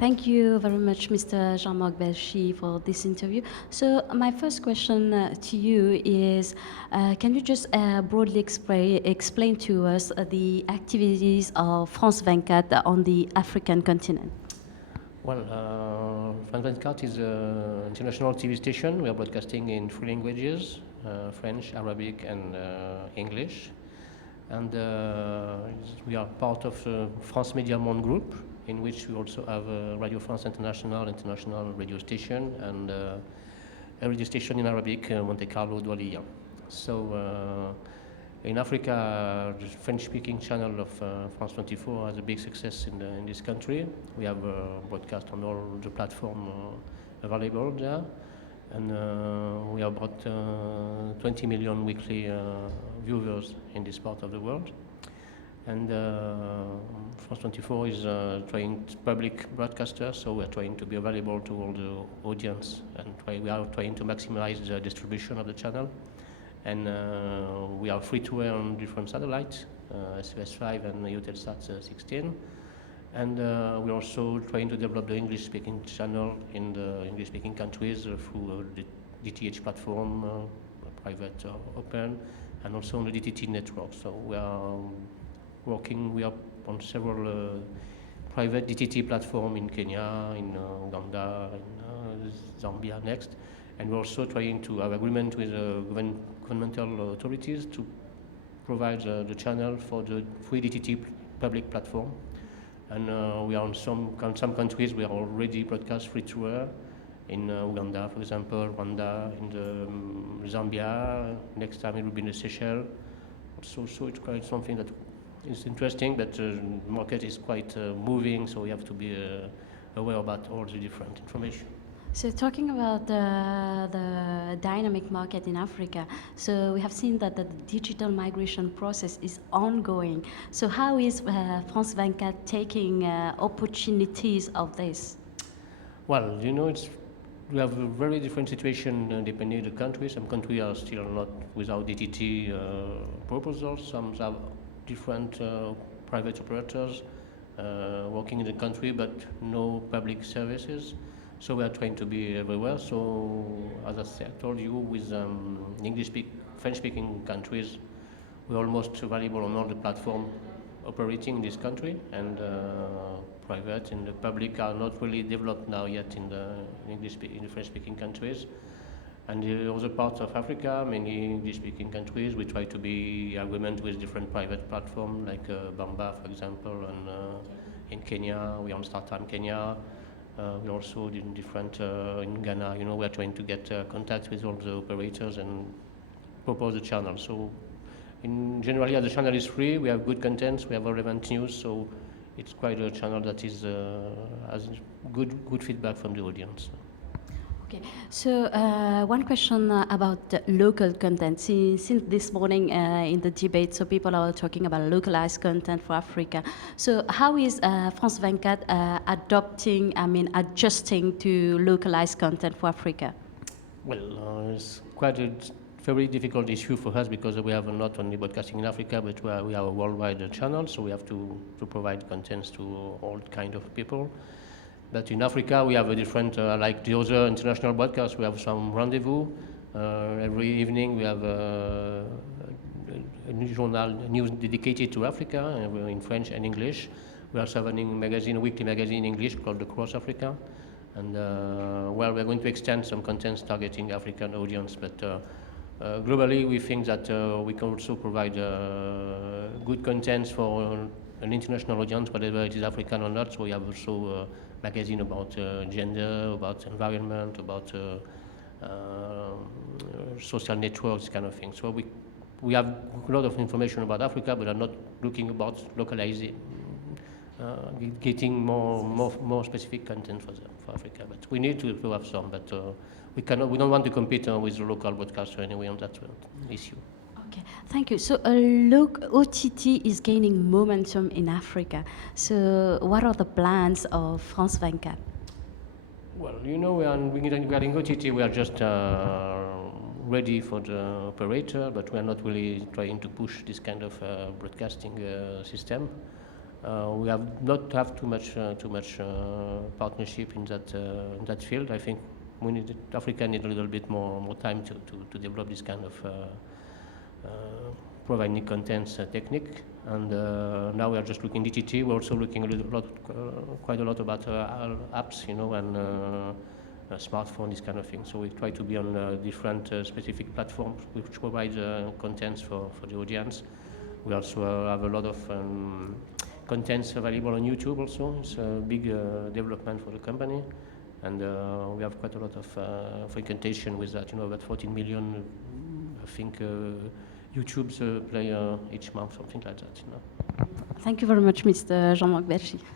Thank you very much, Mr. Jean-Marc Belchi, for this interview. So my first question to you is, can you just broadly explain to us the activities of France 24 on the African continent? Well, France 24 is an international TV station. We are broadcasting in three languages, French, Arabic, and English. And we are part of France Media Monde Group, in which we also have Radio France International, international radio station, and a radio station in Arabic, Monte Carlo, Doualiya. So in Africa, the French-speaking channel of France 24 has a big success in this country. We have broadcast on all the platforms available there, and we have about 20 million weekly viewers in this part of the world. And France 24 is trying public broadcaster, so we are trying to be available to all the audience, and we are trying to maximize the distribution of the channel. And we are free to air on different satellites, SVS5 and Eutelsat 16. And we're also trying to develop the English-speaking channel in the English-speaking countries through the DTH platform, private open, and also on the DTT network. So we are on several private DTT platforms in Kenya, in Uganda, in Zambia next. And we're also trying to have agreement with governmental authorities to provide the channel for the free DTT public platform. And we are on some countries we are already broadcast free to air. In Uganda, for example, Rwanda, in the Zambia. Next time it will be in the Seychelles. So it's quite something that is interesting, but the market is quite moving, so we have to be aware about all the different information. So talking about the dynamic market in Africa, so we have seen that the digital migration process is ongoing. So how is France 24 taking opportunities of this? Well, we have a very different situation depending on the country. Some countries are still not without DTT proposals. Some have different private operators working in the country, but no public services. So we are trying to be everywhere. So as I told you, with French-speaking countries, we're almost available on all the platforms operating in this country, and private and the public are not really developed now yet in the French-speaking countries. And the other parts of Africa, many English-speaking countries, we try to be agreement with different private platforms like Bamba, for example, and in Kenya, we are on StarTime Kenya. We also in in Ghana, we are trying to get contact with all the operators and propose a channel. So generally, as the channel is free, we have good contents, we have relevant news, so it's quite a channel that has good feedback from the audience. Okay, so one question about the local content. Since this morning in the debate, so people are talking about localized content for Africa. So how is France 24 adjusting to localized content for Africa? Well, it's quite a very difficult issue for us because we have not only broadcasting in Africa, but we have a worldwide channel, so we have to provide contents to all kind of people. But in Africa, we have a different, like the other international broadcasts, we have some rendezvous. Every evening we have a news dedicated to Africa in French and English. We are also having a weekly magazine in English called Across Africa. And well, we're going to extend some contents targeting African audience, but globally we think that we can also provide good contents for an international audience, whether it is African or not. So we have also magazine about gender, about environment, about social networks, kind of thing. So we have a lot of information about Africa, but are not looking about localizing, getting more specific content for Africa. But we need to have some, but we don't want to compete with the local broadcaster anyway on that issue. Okay, thank you. So look, OTT is gaining momentum in Africa. So what are the plans of France 24? Well, regarding OTT, we are just ready for the operator, but we are not really trying to push this kind of broadcasting system. We have not have too much partnership in that field. I think Africa need a little bit more time to develop this kind of providing contents technique. And now we are just looking DTT. We're also looking quite a lot about apps, and smartphone, this kind of thing. So we try to be on different specific platforms which provide contents for the audience. We also have a lot of contents available on YouTube also. It's a big development for the company. And we have quite a lot of frequentation with that, about 14 million, I think, YouTube's play each month, something like that. Thank you very much, Mr. Jean-Marc Belchi.